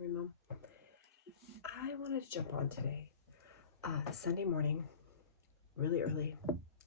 Mom. I wanted to jump on today. Sunday morning, really early,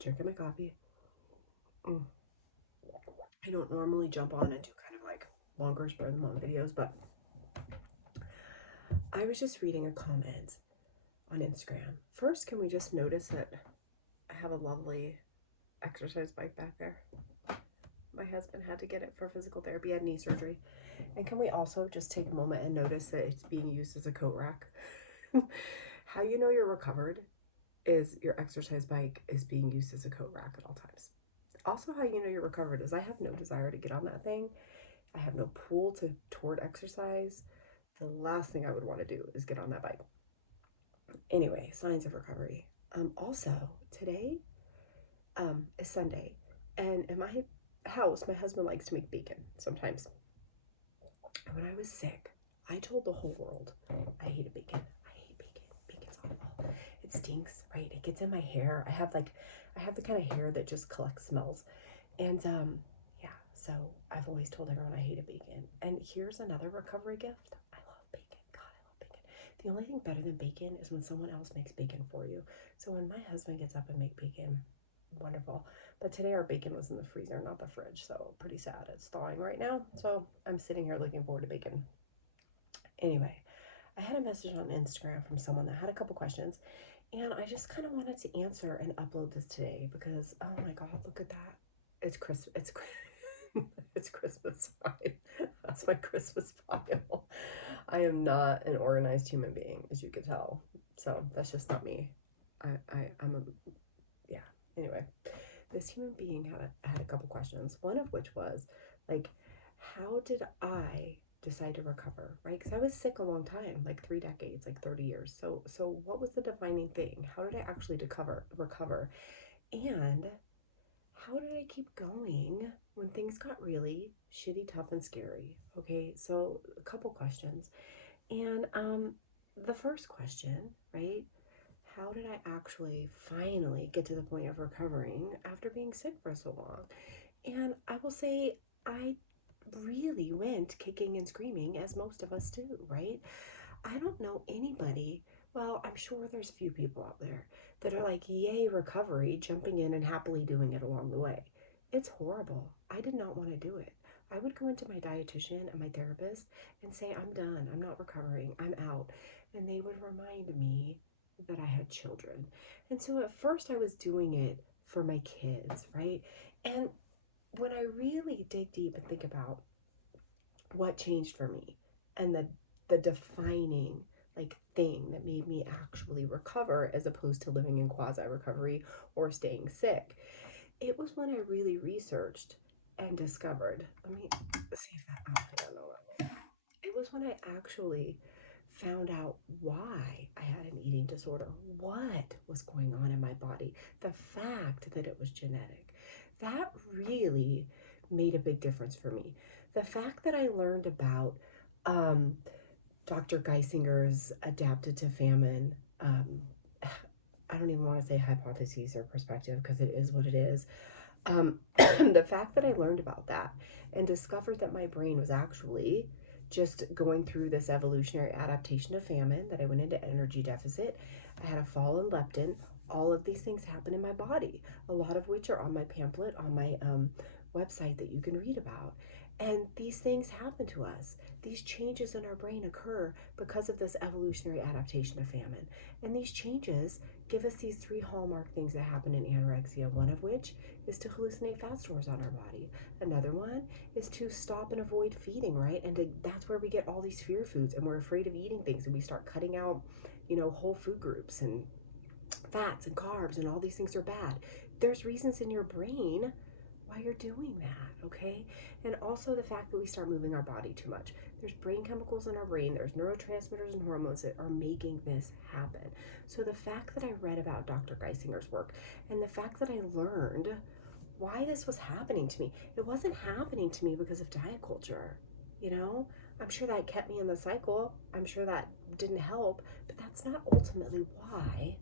drinking my coffee. Mm. I don't normally jump on and do kind of like longer spread them on videos, but I was just reading a comment on Instagram. First, can we just notice that I have a lovely exercise bike back there? My husband had to get it for physical therapy, he had knee surgery. And can we also just take a moment and notice that it's being used as a coat rack? How you know you're recovered is your exercise bike is being used as a coat rack at all times. Also, how you know you're recovered is I have no desire to get on that thing. I have no pull toward exercise. The last thing I would want to do is get on that bike. Anyway, signs of recovery. Also, today is Sunday, and in my house, my husband likes to make bacon sometimes. And when I was sick, I told the whole world I hated bacon. I hate bacon. Bacon's awful. It stinks, right? It gets in my hair. I have the kind of hair that just collects smells. And yeah, so I've always told everyone I hated bacon. And here's another recovery gift. I love bacon. God, I love bacon. The only thing better than bacon is when someone else makes bacon for you. So when my husband gets up and make bacon, wonderful. But today our bacon was in the freezer, not the fridge, so pretty sad. It's thawing right now, so I'm sitting here looking forward to bacon. Anyway, I had a message on Instagram from someone that had a couple questions, and I just kind of wanted to answer and upload this today because, oh my God, look at that. It's it's Christmas time. That's my Christmas file. I am not an organized human being, as you can tell. So that's just not me. I'm a, yeah. Anyway, this human being had a couple questions. One of which was like, how did I decide to recover, right? Because I was sick a long time, like 3 decades, like 30 years. So what was the defining thing? How did I actually recover? And how did I keep going when things got really shitty, tough, and scary? Okay, so a couple questions. And the first question, right? How did I actually finally get to the point of recovering after being sick for so long? And I will say, I really went kicking and screaming, as most of us do, right? I don't know anybody, well, I'm sure there's a few people out there that are like, yay, recovery, jumping in and happily doing it along the way. It's horrible. I did not want to do it. I would go into my dietitian and my therapist and say, I'm done. I'm not recovering. I'm out. And they would remind me that I had children. And so at first I was doing it for my kids, right? And when I really dig deep and think about what changed for me and the defining like thing that made me actually recover as opposed to living in quasi recovery or staying sick, it was when I really researched and discovered. Let me see if that. Oh, I don't know. It was when I actually found out why I had an eating disorder, what was going on in my body, the fact that it was genetic. That really made a big difference for me. The fact that I learned about um, Dr. Geisinger's Adaptedtofamine, I don't even want to say hypotheses or perspective because it is what it is. The fact that I learned about that and discovered that my brain was actually just going through this evolutionary adaptation to famine, that I went into energy deficit, I had a fall in leptin. All of these things happen in my body, a lot of which are on my pamphlet on my website that you can read about. And these things happen to us. These changes in our brain occur because of this evolutionary adaptation to famine. And these changes give us these three hallmark things that happen in anorexia, one of which is to hallucinate fat stores on our body. Another one is to stop and avoid feeding, right? And that's where we get all these fear foods and we're afraid of eating things and we start cutting out, whole food groups and fats and carbs and all these things are bad. There's reasons in your brain why you're doing that, okay? And also the fact that we start moving our body too much. There's brain chemicals in our brain, there's neurotransmitters and hormones that are making this happen. So the fact that I read about Dr. Geisinger's work and the fact that I learned why this was happening to me, it wasn't happening to me because of diet culture, you know? I'm sure that kept me in the cycle. I'm sure that didn't help, but that's not ultimately why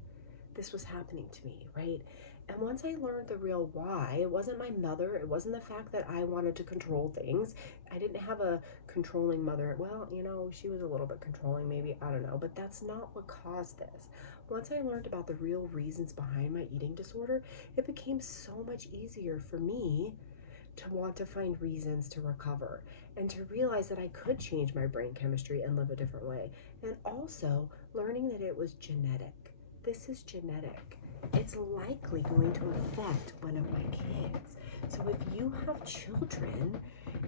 this was happening to me, right? And once I learned the real why, it wasn't my mother. It wasn't the fact that I wanted to control things. I didn't have a controlling mother. Well, she was a little bit controlling, maybe. I don't know. But that's not what caused this. Once I learned about the real reasons behind my eating disorder, it became so much easier for me to want to find reasons to recover and to realize that I could change my brain chemistry and live a different way. And also learning that it was genetic. This is genetic. It's likely going to affect one of my kids. So if you have children,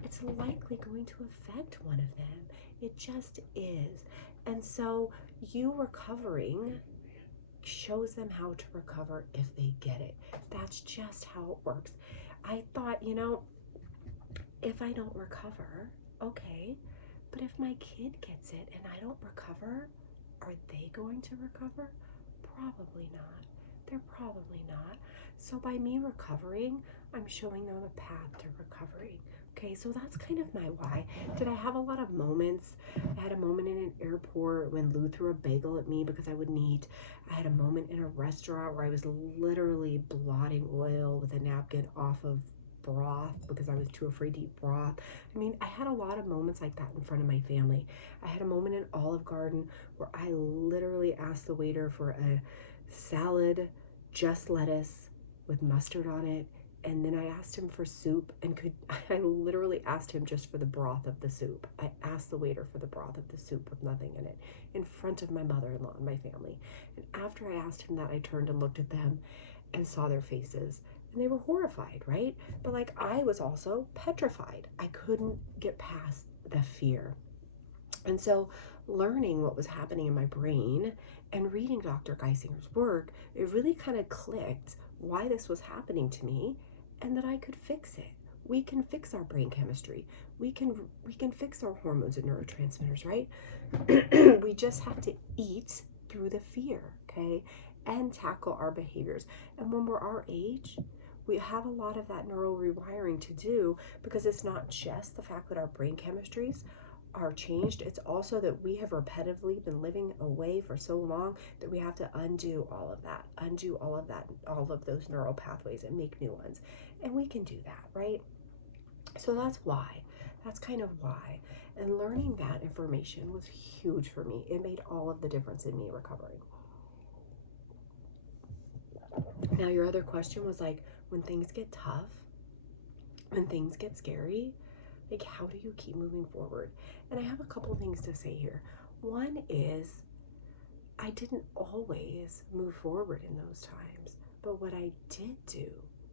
it's likely going to affect one of them. It just is. And so you recovering shows them how to recover if they get it. That's just how it works. I thought, if I don't recover, okay, but if my kid gets it and I don't recover, are they going to recover? Probably not. They're probably not. So by me recovering, I'm showing them a path to recovery. Okay, so that's kind of my why. Did I have a lot of moments? I had a moment in an airport when Lou threw a bagel at me because I wouldn't eat. I had a moment in a restaurant where I was literally blotting oil with a napkin off of broth because I was too afraid to eat broth. I mean, I had a lot of moments like that in front of my family. I had a moment in Olive Garden where I literally asked the waiter for a salad, just lettuce with mustard on it. And then I asked him for soup and I literally asked him just for the broth of the soup. I asked the waiter for the broth of the soup with nothing in it in front of my mother-in-law and my family. And after I asked him that, I turned and looked at them and saw their faces and they were horrified, right? But like I was also petrified. I couldn't get past the fear. And so learning what was happening in my brain and reading Dr. Geisinger's work, it really kind of clicked why this was happening to me and that I could fix it. We can fix our brain chemistry. We can fix our hormones and neurotransmitters, right? We just have to eat through the fear, okay? And tackle our behaviors. And when we're our age, we have a lot of that neural rewiring to do because it's not just the fact that our brain chemistries are changed. It's also that we have repetitively been living away for so long that we have to undo all of that, all of those neural pathways and make new ones. And we can do that, right? So that's why. That's kind of why. And learning that information was huge for me. It made all of the difference in me recovering. Now, your other question was like, when things get tough, when things get scary, like, how do you keep moving forward? And I have a couple things to say here. One is, I didn't always move forward in those times, but what I did do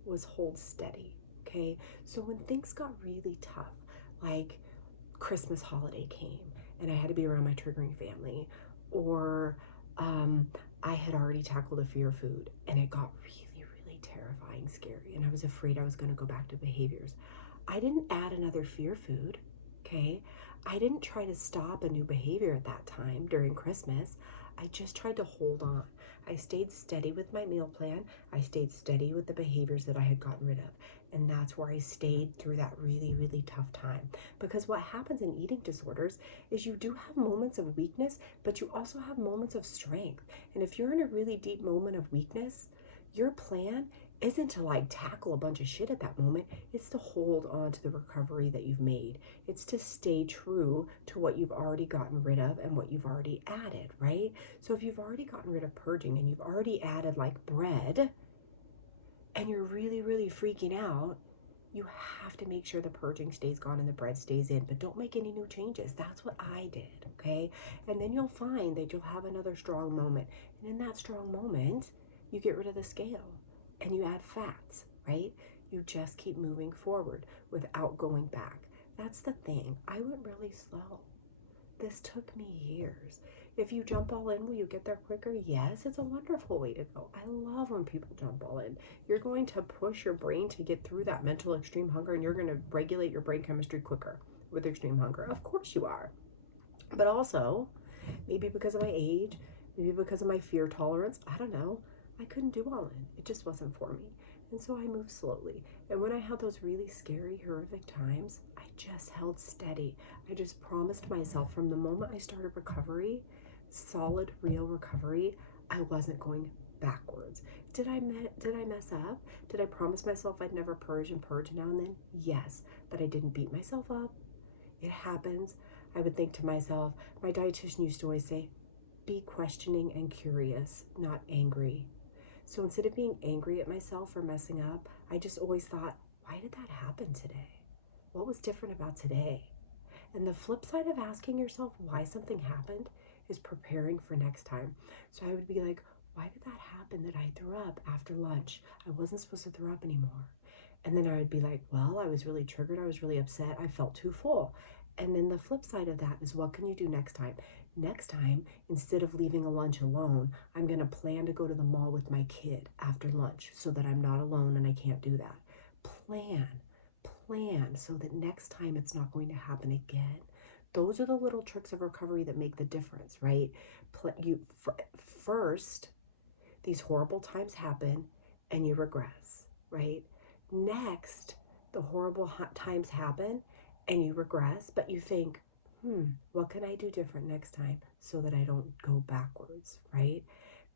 was hold steady, okay? So when things got really tough, like Christmas holiday came and I had to be around my triggering family, or I had already tackled a fear food and it got really, really terrifying, scary, and I was afraid I was gonna go back to behaviors. I didn't add another fear food, okay? I didn't try to stop a new behavior at that time during Christmas. I just tried to hold on. I stayed steady with my meal plan. I stayed steady with the behaviors that I had gotten rid of. And that's where I stayed through that really, really tough time. Because what happens in eating disorders is you do have moments of weakness, but you also have moments of strength. And if you're in a really deep moment of weakness, your plan isn't to like tackle a bunch of shit at that moment. It's to hold on to the recovery that you've made. It's to stay true to what you've already gotten rid of and what you've already added, right? So if you've already gotten rid of purging and you've already added like bread and you're really, really freaking out, you have to make sure the purging stays gone and the bread stays in, but don't make any new changes. That's what I did, okay? And then you'll find that you'll have another strong moment. And in that strong moment, you get rid of the scale. And you add fats, right? You just keep moving forward without going back. That's the thing. I went really slow. This took me years. If you jump all in, will you get there quicker? Yes, it's a wonderful way to go. I love when people jump all in. You're going to push your brain to get through that mental extreme hunger, and you're going to regulate your brain chemistry quicker with extreme hunger. Of course you are. But also, maybe because of my age, maybe because of my fear tolerance, I don't know, I couldn't do all in. It just wasn't for me. And so I moved slowly. And when I had those really scary, horrific times, I just held steady. I just promised myself from the moment I started recovery, solid, real recovery, I wasn't going backwards. Did I mess up? Did I promise myself I'd never purge and purge now and then? Yes, but I didn't beat myself up. It happens. I would think to myself, my dietitian used to always say, be questioning and curious, not angry. So instead of being angry at myself for messing up, I just always thought, why did that happen today? What was different about today? And the flip side of asking yourself why something happened is preparing for next time. So I would be like, why did that happen that I threw up after lunch? I wasn't supposed to throw up anymore. And then I would be like, well, I was really triggered. I was really upset. I felt too full. And then the flip side of that is, what can you do next time? Next time, instead of leaving a lunch alone, I'm going to plan to go to the mall with my kid after lunch so that I'm not alone and I can't do that. Plan so that next time it's not going to happen again. Those are the little tricks of recovery that make the difference, right? First, these horrible times happen and you regress, right? Next, the horrible times happen and you regress, but you think, what can I do different next time so that I don't go backwards, right?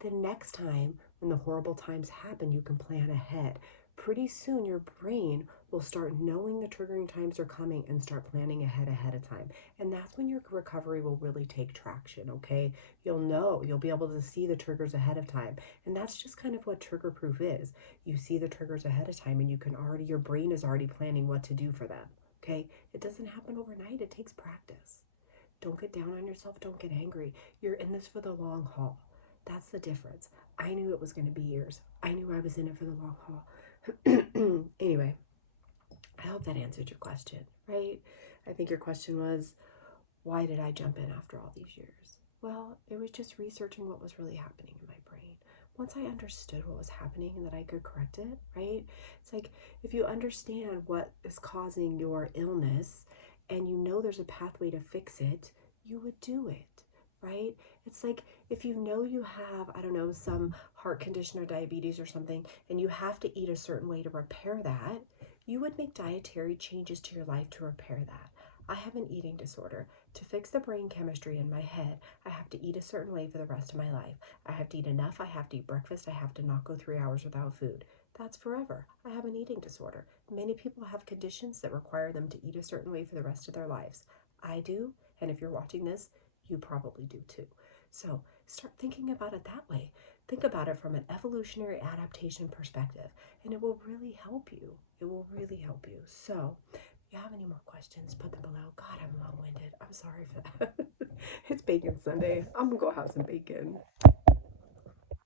The next time when the horrible times happen, you can plan ahead. Pretty soon your brain will start knowing the triggering times are coming and start planning ahead of time. And that's when your recovery will really take traction, okay? You'll be able to see the triggers ahead of time. And that's just kind of what trigger proof is. You see the triggers ahead of time and your brain is already planning what to do for them, okay? It doesn't happen overnight. It takes practice. Don't get down on yourself. Don't get angry. You're in this for the long haul. That's the difference. I knew it was going to be years. I knew I was in it for the long haul. Anyway, I hope that answered your question, right? I think your question was, why did I jump in after all these years? Well, it was just researching what was really happening in my brain. Once I understood what was happening and that I could correct it, right? It's like, if you understand what is causing your illness and you know there's a pathway to fix it, you would do it, right? It's like, if you know you have, I don't know, some heart condition or diabetes or something, and you have to eat a certain way to repair that, you would make dietary changes to your life to repair that. I have an eating disorder. To fix the brain chemistry in my head, I have to eat a certain way for the rest of my life. I have to eat enough. I have to eat breakfast. I have to not go 3 hours without food. That's forever. I have an eating disorder. Many people have conditions that require them to eat a certain way for the rest of their lives. I do, and if you're watching this, you probably do too. So start thinking about it that way. Think about it from an evolutionary adaptation perspective, and it will really help you. It will really help you. So if you have any more questions, put them below. God, I'm long-winded. I'm sorry for that. It's Bacon Sunday. I'm gonna go have some bacon.